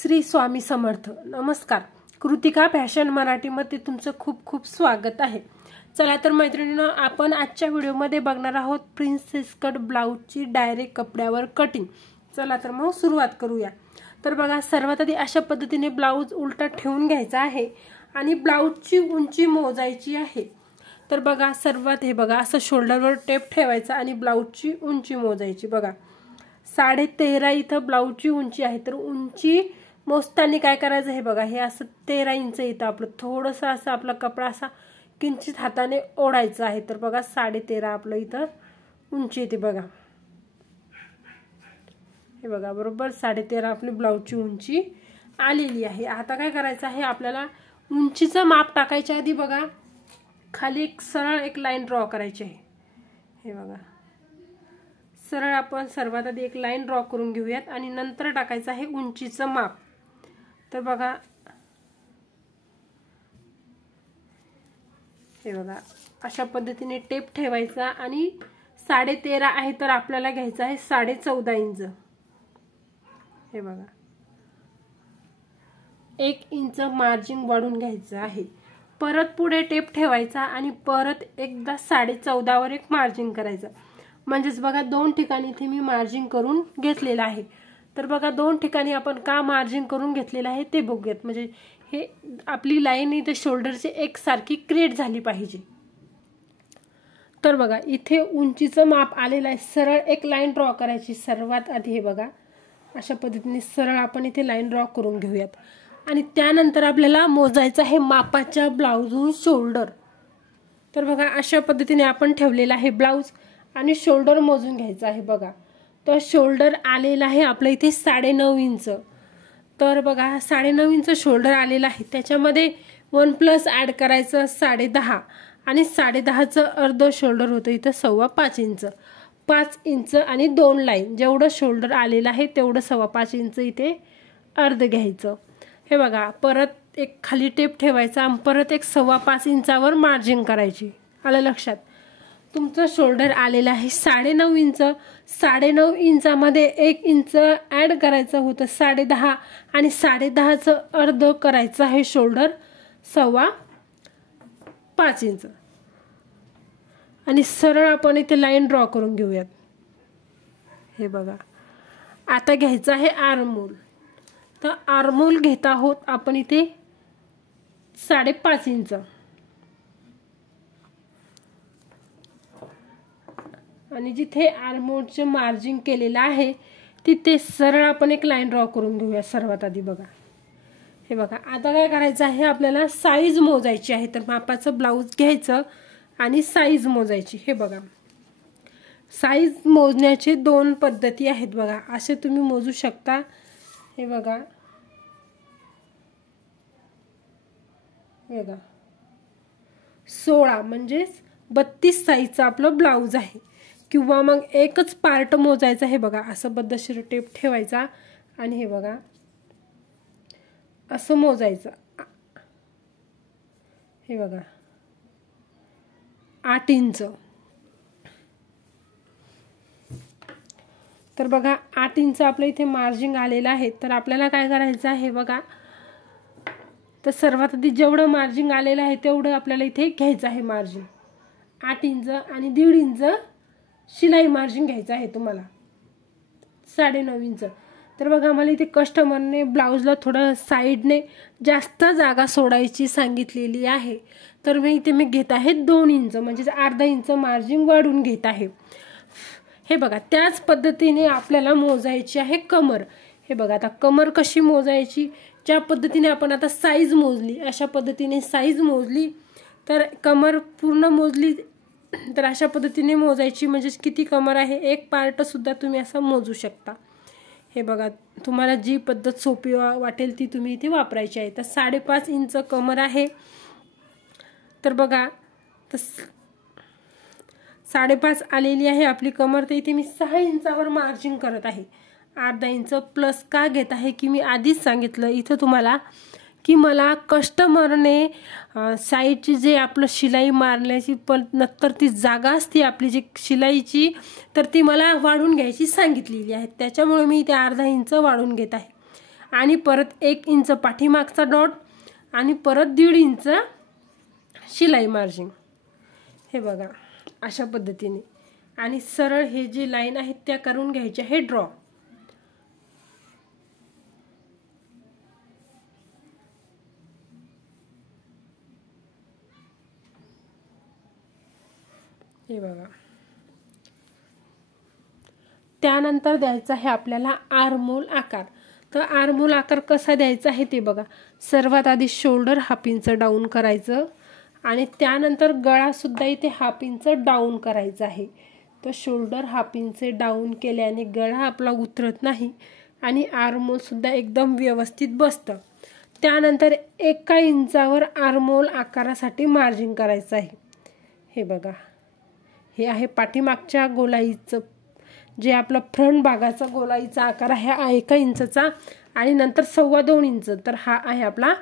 श्री स्वामी समर्थ. नमस्कार. कृतिका फॅशन मराठीमध्ये तुमचं खूप खूप स्वागत आहे. चला तर मैत्रिणींनो, आपण आजच्या व्हिडिओमध्ये बघणार आहोत प्रिन्सेस कट ब्लाउजची डायरेक्ट कपड्यावर कटिंग. चला तर मग सुरुवात करूया. तर बघा, सर्वात आधी अशा पद्धतीने ब्लाउज उलटा ठेवून घ्यायचा आहे आणि ब्लाउजची उंची मोजायची आहे. तर बघा, सर्वात हे बघा, असं शोल्डरवर टेप ठेवायचा आणि ब्लाउजची उंची मोजायची. बघा 13.5 इथं ब्लाउजची उंची आहे. तर उंची मोजताना काय करायचं, हे बघा, हे असं 13 इंच इथं आपलं थोडंसं असं आपला कपडा असा किंचित हाताने ओढायचा आहे. तर बघा 13.5 आपलं इथं उंची येते. बघा हे बघा, बरोबर 13.5 आपली ब्लाउजची उंची आलेली आहे. आता काय करायचं आहे, आपल्याला उंचीचं माप टाकायच्या आधी बघा खाली एक सरळ एक लाईन ड्रॉ करायची आहे. हे बघा, सरळ आपण सर्वात आधी एक लाईन ड्रॉ करून घेऊयात आणि नंतर टाकायचं आहे उंचीचं माप. तर बघा, हे बघा, अशा पद्धतीने टेप ठेवायचा आणि 13.5 आहे तर आपल्याला घ्यायचं आहे 14.5 इंच. हे बघा, 1 इंच मार्जिन वाढून घ्यायचं आहे. परत पुढे टेप ठेवायचा आणि परत एकदा 14.5 वर एक मार्जिन करायचं. म्हणजेच बघा, 2 ठिकाणी इथे मी मार्जिन करून घेतलेलं आहे. तर बघा, 2 ठिकाणी आपण का मार्जिन करून घेतलेलं आहे ते बघूयात. म्हणजे हे आपली लाईन इथे शोल्डरची एकसारखी क्रिएट झाली पाहिजे. तर बघा, इथे उंचीचं माप आलेलं आहे. सरळ एक लाईन ड्रॉ करायची सर्वात आधी. हे बघा, अशा पद्धतीने सरळ आपण इथे लाईन ड्रॉ करून घेऊयात आणि त्यानंतर आपल्याला मोजायचं आहे मापाच्या ब्लाउजहून शोल्डर. तर बघा, अशा पद्धतीने आपण ठेवलेला आहे ब्लाउज आणि शोल्डर मोजून घ्यायचा आहे. बघा, तर शोल्डर आलेला आहे आपल्या इथे 9.5 इंच. तर बघा, 9.5 इंच शोल्डर आलेला आहे. त्याच्यामध्ये 1+ ॲड करायचं 10.5 आणि 10.5चं अर्ध शोल्डर होतं इथं 5.25 इंच. 5 इंच आणि 2 लाईन, जेवढं शोल्डर आलेलं आहे तेवढं 5.25 इंच इथे अर्ध घ्यायचं. हे बघा, परत एक खाली टेप ठेवायचा आणि परत एक 5.25 इंचावर मार्जिन करायची. आलं लक्षात? तुमचं शोल्डर आलेलं आहे 9.5 इंच. 9.5 इंचामध्ये 1 इंच ॲड करायचं होतं 10.5 आणि 10.5चं अर्ध करायचं आहे शोल्डर 5.25 इंच. आणि सरळ आपण इथे लाईन ड्रॉ करून घेऊयात. हे बघा, आता घ्यायचं आहे आर्महोल. तर आर्महोल घेत आहोत आपण इथे 5.5 इंच. आणि जिथे आर्महोलचं मार्जिन केलेलं आहे तिथे सरळ आपण एक लाईन ड्रॉ करून घेऊया सर्वात आधी. बघा, हे बघा, आता काय करायचं आहे, आपल्याला साईज मोजायची आहे. तर मापाचं ब्लाऊज घ्यायचं आणि साईज मोजायची. हे बघा, साईज मोजण्याचे 2 पद्धती आहेत. बघा, असे तुम्ही मोजू शकता. हे बघा, बघा 16 म्हणजेच 32 साईजचं आपलं ब्लाऊज आहे. किंवा मग एकच पार्ट मोजायचा. हे बघा, असं बद्धशीर टेप ठेवायचा आणि हे बघा असं मोजायचं. हे बघा 8 इंच. तर बघा, 8 इंच आपलं इथे मार्जिन आलेलं आहे. तर आपल्याला काय करायचं आहे, बघा, तर सर्वात आधी जेवढं मार्जिन आलेलं आहे तेवढं आपल्याला इथे घ्यायचं आहे मार्जिन. 8 इंच आणि 1.5 इंच शिलाई मार्जिन घ्यायचं आहे तुम्हाला 9.5 इंच. तर बघा, मला इथे कस्टमरने ब्लाऊजला थोडं साईडने जास्त जागा सोडायची सांगितलेली आहे. तर मी घेत आहे 2 इंच, म्हणजे अर्धा इंच मार्जिन वाढून घेत आहे. हे बघा, त्याच पद्धतीने आपल्याला मोजायची आहे कमर. हे बघा, आता कमर कशी मोजायची, ज्या पद्धतीने आपण आता साईज मोजली अशा पद्धतीने साईज मोजली. तर कमर पूर्ण मोजली तर अशा पद्धतीने मोजायची. म्हणजे किती कमर आहे, एक पार्ट सुद्धा तुम्ही असं मोजू शकता. हे बघा, तुम्हाला जी पद्धत सोपी वाटेल ती तुम्ही इथे वापरायची आहे. तर 5.5 इंच कमर आहे. तर बघा, तर 5.5 आलेली आहे आपली कमर. तर इथे मी 6 इंचावर मार्जिन करत आहे. अर्धा इंच प्लस का घेत आहे की मी आधीच सांगितलं इथं तुम्हाला की मला कस्टमरने साईडची जे आपलं शिलाई मारण्याची पण नंतर ती जागा असते आपली जी शिलाईची, तर ती मला वाढून घ्यायची सांगितलेली आहे. त्याच्यामुळे मी इथे अर्धा इंच वाढून घेत आहे. आणि परत 1 इंच पाठीमागचा डॉट आणि परत 1.5 इंच शिलाई मार्जिन। हे बघा अशा पद्धतीने आणि सरळ हे जे लाईन आहेत त्या करून घ्यायच्या आहे ड्रॉ। हे बघा त्यानंतर द्यायचा आहे आपल्याला आर्महोल आकार। तर आर्महोल आकार कसा द्यायचा आहे ते बघा। सर्वात आधी शोल्डर 1/2 इंच डाऊन करायचं आणि त्यानंतर गळा सुद्धा इथे 1/2 इंच डाऊन करायचा आहे। तर शोल्डर 1/2 इंच डाऊन केल्याने गळा आपला उतरत नाही आणि आर्महोल सुद्धा एकदम व्यवस्थित बसतं। त्यानंतर 1 इंचावर आर्महोल आकारासाठी मार्जिन करायचं आहे। हे बघा हे आहे पाठीमागच्या गोलाईचं जे आपला फ्रंट भागाचा गोलाईचा आकार आहे 1 इंचचा आणि नंतर 2.25 इंच। तर हा आहे आपला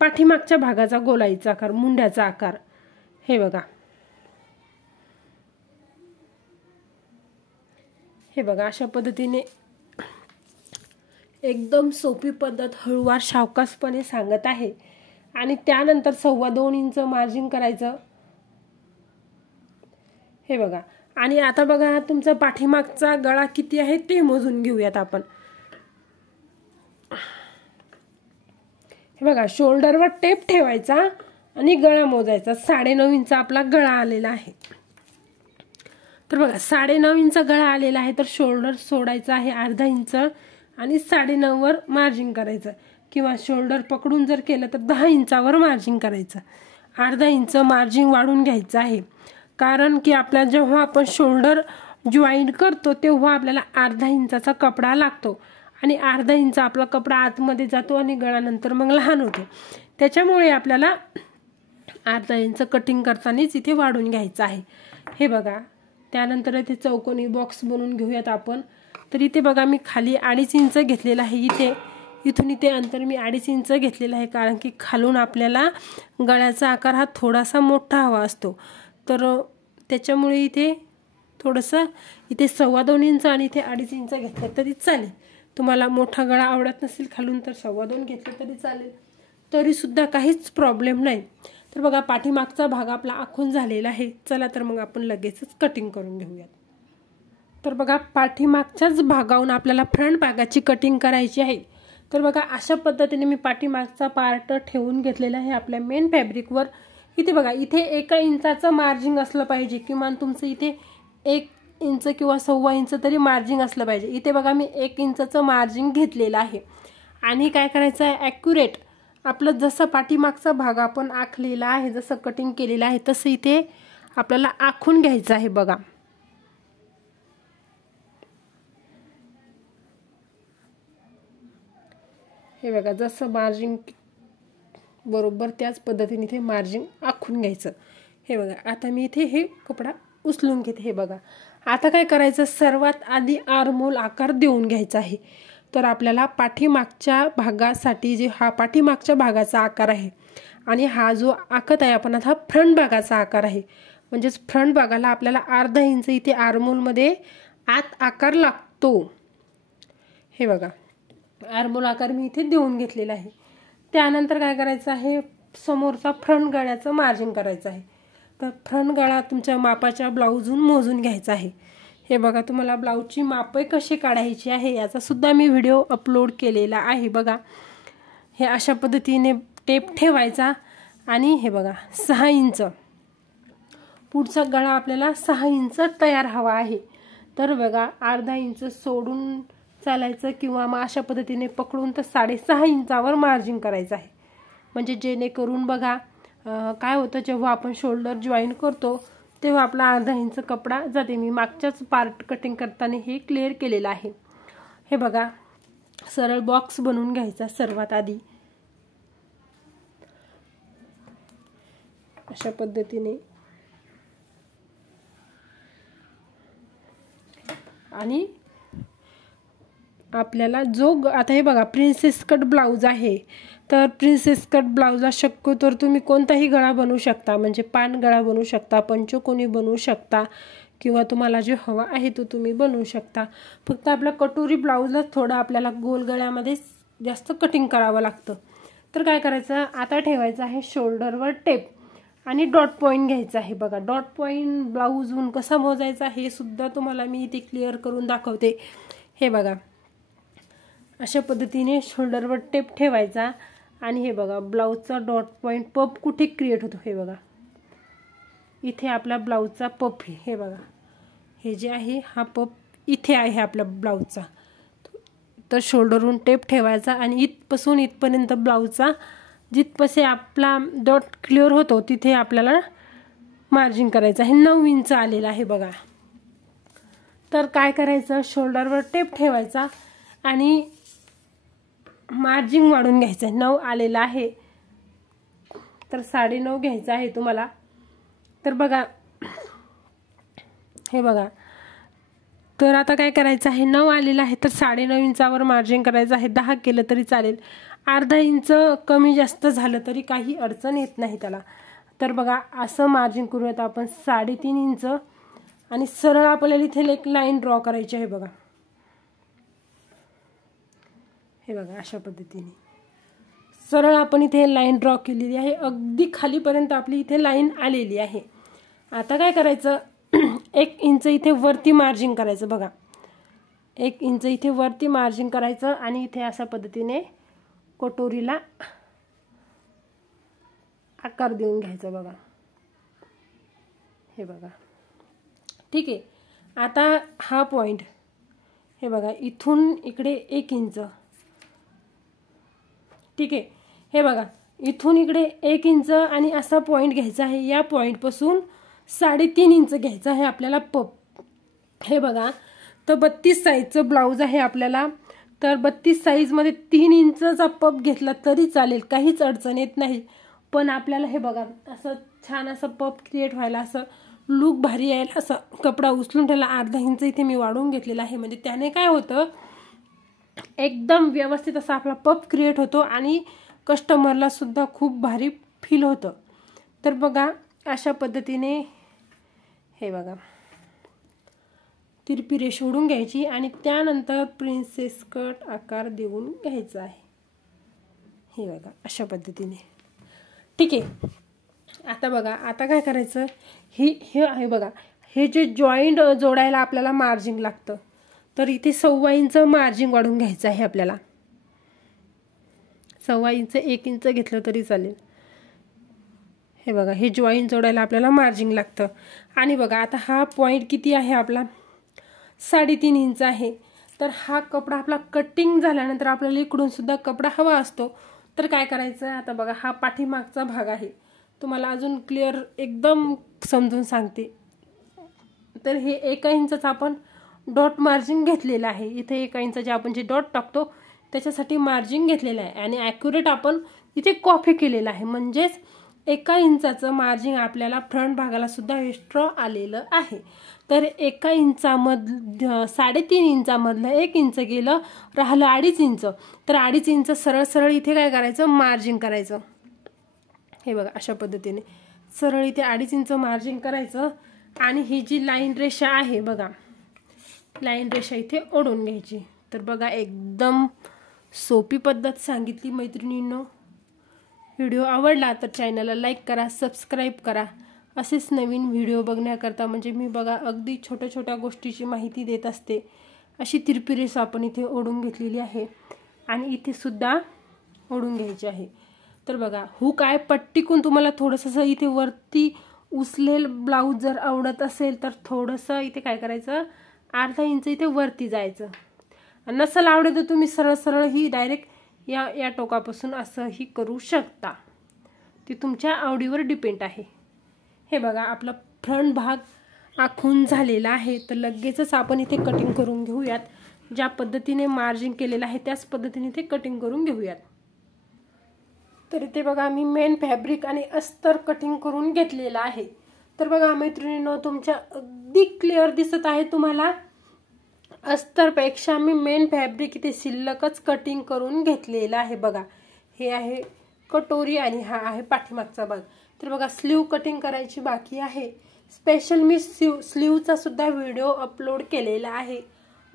पाठीमागच्या भागाचा गोलाईचा आकार, मुंड्याचा आकार। हे बघा हे बघा अशा पद्धतीने एकदम सोपी पद्धत हळूवार सावकाशपणे सांगत आहे। आणि त्यानंतर 2.25 इंच मार्जिन करायचं। हे बघा आणि आता बघा तुमचा पाठीमागचा गळा किती आहे ते मोजून घेऊयात आपण। हे बघा शोल्डरवर टेप ठेवायचा आणि गळा मोजायचा। 9.5 इंच आपला गळा आलेला आहे। तर बघा 9.5 इंच गळा आलेला आहे तर शोल्डर सोडायचा आहे 1/2 इंच आणि 9.5 वर मार्जिन करायचं किंवा शोल्डर पकडून जर केलं तर 10 इंचावर मार्जिन करायचं। 1/2 इंच मार्जिन वाढून घ्यायचं आहे कारण की आपल्या जेव्हा आपण शोल्डर जॉईंट करतो तेव्हा आपल्याला 1/2 इंचाचा कपडा लागतो आणि 1/2 इंच आपला कपडा आतमध्ये जातो आणि गळा नंतर मग लहान होतो। त्याच्यामुळे आपल्याला 1/2 इंच कटिंग करतानाच इथे वाढून घ्यायचं आहे। हे बघा त्यानंतर इथे चौकोनी बॉक्स बनवून घेऊयात आपण। तर इथे बघा मी खाली 2.5 इंच घेतलेला आहे। इथून इथे अंतर मी 2.5 इंच घेतलेलं आहे कारण की खालून आपल्याला गळ्याचा आकार हा थोडासा मोठा हवा असतो। तर त्याच्यामुळे इथे थोडंसं इथे 2.25 इंच आणि इथे 2.5 इंच घेतलं तरी चालेल। तुम्हाला मोठा गळा आवडत नसेल खालून तर 2.25 घेतलं तरी चालेल, तरी सुद्धा काहीच प्रॉब्लेम नाही। तर बघा पाठीमागचा भाग आपला आखून झालेला आहे। चला तर मग आपण लगेचच कटिंग करून घेऊयात। तर बघा पाठीमागच्याच भागावरून आपल्याला फ्रंट भागाची कटिंग करायची आहे। तर बघा अशा पद्धतीने मी पाठीमागचा पार्ट ठेवून घेतलेला आहे आपल्या मेन फॅब्रिकवर। इथे बघा इथे 1 इंचाचं मार्जिन असलं पाहिजे, किमान तुमचं इथे 1 इंच किंवा 1.25 इंच तरी मार्जिन असलं पाहिजे। इथे बघा मी 1 इंचाचं मार्जिन घेतलेलं आहे आणि काय करायचं आहे ॲक्युरेट आपलं जसं पाठीमागचा भाग आपण आखलेला आहे, जसं कटिंग केलेलं आहे तसं इथे आपल्याला आखून घ्यायचं आहे। बघा हे बघा जसं मार्जिन बरोबर त्याच पद्धतीने इथे मार्जिन आखून घ्यायचं। हे बघा आता मी इथे हे कपडा उचलून घेते। हे बघा आता काय करायचं सर्वात आधी आर्महोल आकार देऊन घ्यायचा आहे। तर आपल्याला पाठीमागच्या भागासाठी जे हा पाठीमागच्या भागाचा आकार आहे आणि हा जो आखत आहे आपण आता फ्रंट भागाचा आकार आहे, म्हणजेच फ्रंट भागाला आपल्याला 1/2 इंच इथे आर्महोलमध्ये आत आकार लागतो। हे बघा आर्महोल आकार मी इथे देऊन घेतलेला आहे। त्यानंतर काय करायचं आहे समोरचा फ्रंट गळ्याचं मार्जिन करायचं आहे। तर फ्रंट गळा तुमच्या मापाच्या ब्लाऊजहून मोजून घ्यायचा आहे। हे बघा तुम्हाला ब्लाऊजची मापे कशी काढायची आहे याचा सुद्धा मी व्हिडिओ अपलोड केलेला आहे। बघा हे अशा पद्धतीने टेप ठेवायचा आणि हे बघा 6 इंच पुढचा गळा आपल्याला 6 इंच तयार हवा आहे। तर बघा 1/2 इंच सोडून चालायचं किंवा मग अशा पद्धतीने पकडून तर 6.5 इंचावर मार्जिन करायचं आहे। म्हणजे जेणेकरून बघा काय होतं जेव्हा आपण शोल्डर जॉईन करतो तेव्हा आपला 1/2 इंच कपडा जाते। मी मागच्याच पार्ट कटिंग करताना हे क्लिअर केलेलं आहे। हे बघा सरळ बॉक्स बनवून घ्यायचा सर्वात आधी अशा पद्धतीने आणि आपल्याला जो आता हे बघा प्रिन्सेस कट ब्लाऊज आहे। तर प्रिन्सेस कट ब्लाऊजला शक्यतो तुम्ही कोणताही गळा बनवू शकता, म्हणजे पान गळा बनवू शकता, पंचकोनी बनवू शकता किंवा तुम्हाला जे हवा आहे तो तुम्ही बनवू शकता। फक्त आपल्या कटोरी ब्लाऊजला थोडा आपल्याला गोल गळ्यामध्ये जास्त कटिंग करावं लागतं. तर काय करायचं, आता ठेवायचं आहे शोल्डरवर टेप आणि डॉट पॉईंट घ्यायचा आहे. बघा डॉट पॉईंट ब्लाऊजहून कसा मोजायचा हे सुद्धा तुम्हाला मी इथे क्लिअर करून दाखवते. हे बघा अशा पद्धतीने शोल्डरवर टेप ठेवायचा आणि हे बघा ब्लाऊजचा डॉट पॉईंट पप कुठे क्रिएट होतो, हे बघा इथे आपला ब्लाऊजचा पप आहे. हे बघा हे जे आहे हा पप इथे आहे आपल्या ब्लाऊजचा. तर शोल्डरवरून टेप ठेवायचा आणि इथपासून इथपर्यंत ब्लाऊजचा जिथपासे आपला डॉट क्लिअर होतो तिथे आपल्याला मार्जिन करायचं आहे. 9 इंच आलेला आहे बघा. तर काय करायचं, शोल्डरवर टेप ठेवायचा आणि मार्जिन वाढून घ्यायचं आहे. 9 आलेला आहे तर 9.5 घ्यायचं आहे तुम्हाला. तर बघा हे बघा, तर आता काय करायचं आहे, 9 आलेला आहे तर 9.5 इंचावर मार्जिन करायचं आहे. 10 केलं तरी चालेल, अर्धा इंच कमी जास्त झालं तरी काही अडचण येत नाही त्याला. तर बघा असं मार्जिन करूयात आपण 3.5 इंच आणि सरळ आपल्याला इथे एक लाईन ड्रॉ करायची आहे. बघा हे बघा अशा पद्धतीने सरळ आपण इथे लाईन ड्रॉ केलेली आहे. अगदी खालीपर्यंत आपली इथे लाईन आलेली आहे. आता काय करायचं, 1 इंच इथे वरती मार्जिन करायचं. बघा 1 इंच इथे वरती मार्जिन करायचं आणि इथे अशा पद्धतीने कटोरीला आकार देऊन घ्यायचा. बघा हे बघा ठीक आहे. आता हा पॉइंट हे बघा इथून इकडे 1 इंच, ठीक आहे. हे बघा इथून इकडे 1 इंच आणि असा पॉइंट घ्यायचा आहे. या पॉइंटपासून 3.5 इंच घ्यायचा आहे आपल्याला पप. हे बघा तर 32 साईजचं ब्लाऊज आहे आपल्याला. तर 32 साईजमध्ये 3 इंचचा पप घेतला तरी चालेल, काहीच अडचण येत नाही. पण आपल्याला हे बघा असं छान असं पप क्रिएट व्हायला, असं लुक भारी यायला, असं कपडा उचलून त्याला अर्धा इंच इथे मी वाढवून घेतलेला आहे. म्हणजे त्याने काय होतं, एकदम व्यवस्थित असा आपला पप क्रिएट होतो आणि कस्टमरला सुद्धा खूप भारी फील होतं. तर बघा अशा पद्धतीने हे बघा तिरपी रेष ओढून घ्यायची आणि त्यानंतर प्रिन्सेस कट आकार देऊन घ्यायचा आहे. हे बघा अशा पद्धतीने, ठीक आहे. आता बघा आता काय करायचं, हे आहे बघा, हे जे जॉईंट जोडायला आपल्याला मार्जिन लागतं, तर इथे 1.25 इंच मार्जिन वाढून घ्यायचं आहे आपल्याला. 1.25 इंच 1 इंच घेतलं तरी चालेल. हे बघा हे जॉईंट जोडायला आपल्याला मार्जिन लागतं. आणि बघा आता हा पॉईंट किती आहे आपला, 3.5 इंच आहे. तर हा कपडा आपला कटिंग झाल्यानंतर आपल्याला इकडून सुद्धा कपडा हवा असतो. तर काय करायचं, आता बघा हा पाठीमागचा भाग आहे, तुम्हाला अजून क्लिअर एकदम समजून सांगते. तर हे 1 इंचचा आपण डॉट मार्जिन घेतलेला आहे. इथे 1 इंचचे आपण जे डॉट टाकतो त्याच्यासाठी मार्जिन घेतलेलं आहे आणि ॲक्युरेट आपण इथे कॉपी केलेलं आहे. म्हणजेच 1 इंचाचं मार्जिन आपल्याला फ्रंट भागाला सुद्धा एक्स्ट्रा आलेलं आहे. तर 1 इंचामधलं 3.5 इंचामधलं 1 इंच गेलं, राहिलं 2.5 इंच. तर 2.5 इंच सरळ सरळ इथे काय करायचं, मार्जिन करायचं. हे बघा अशा पद्धतीने सरळ इथे 2.5 इंच मार्जिन करायचं आणि ही जी लाईन रेषा आहे बघा, लाईन रेषा इथे ओढून घ्यायची. तर बघा एकदम सोपी पद्धत सांगितली मैत्रिणींनो. व्हिडिओ आवडला तर चॅनलला लाईक करा, सबस्क्राईब करा. असेच नवीन व्हिडिओ बघण्याकरता, म्हणजे मी बघा अगदी छोट्या छोट्या गोष्टीची माहिती देत असते. अशी तिरपी रेष आपण इथे ओढून घेतलेली आहे आणि इथे सुद्धा ओढून घ्यायची आहे. तर बघा हुक आहे, पट्टीकून तुम्हाला थोडंसं इथे वरती उचलेल ब्लाऊज जर आवडत असेल तर थोडंसं इथे काय करायचं, अर्धा इंच इथे वरती जायचं. नसेल आवडत तर तुम्ही सरळ सरळ ही डायरेक्ट या टोकापासून असंही करू शकता. ती तुमच्या आवडीवर डिपेंड आहे. हे बघा आपला फ्रंट भाग आखून झालेला आहे. तर लगेचच आपण इथे कटिंग करून घेऊयात. ज्या पद्धतीने मार्जिन केलेलं आहे त्याच पद्धतीने इथे कटिंग करून घेऊयात. तर इथे बघा मी मेन फॅब्रिक आणि अस्तर कटिंग करून घेतलेलं आहे. तर बघा मैत्रिणींनो तुमच्या अगदी क्लिअर दिसत आहे तुम्हाला. अस्तरपेक्षा मी मेन फॅब्रिक इथे शिल्लकच कटिंग करून घेतलेला आहे. बघा हे आहे कटोरी आणि हा आहे पाठीमागचा भाग. तर बघा स्लीव कटिंग करायची बाकी आहे. स्पेशल मी स्लीवचा सुद्धा व्हिडिओ अपलोड केलेला आहे.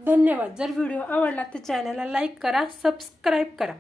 धन्यवाद. जर व्हिडिओ आवडला तर चॅनलला लाईक करा, सबस्क्राईब करा.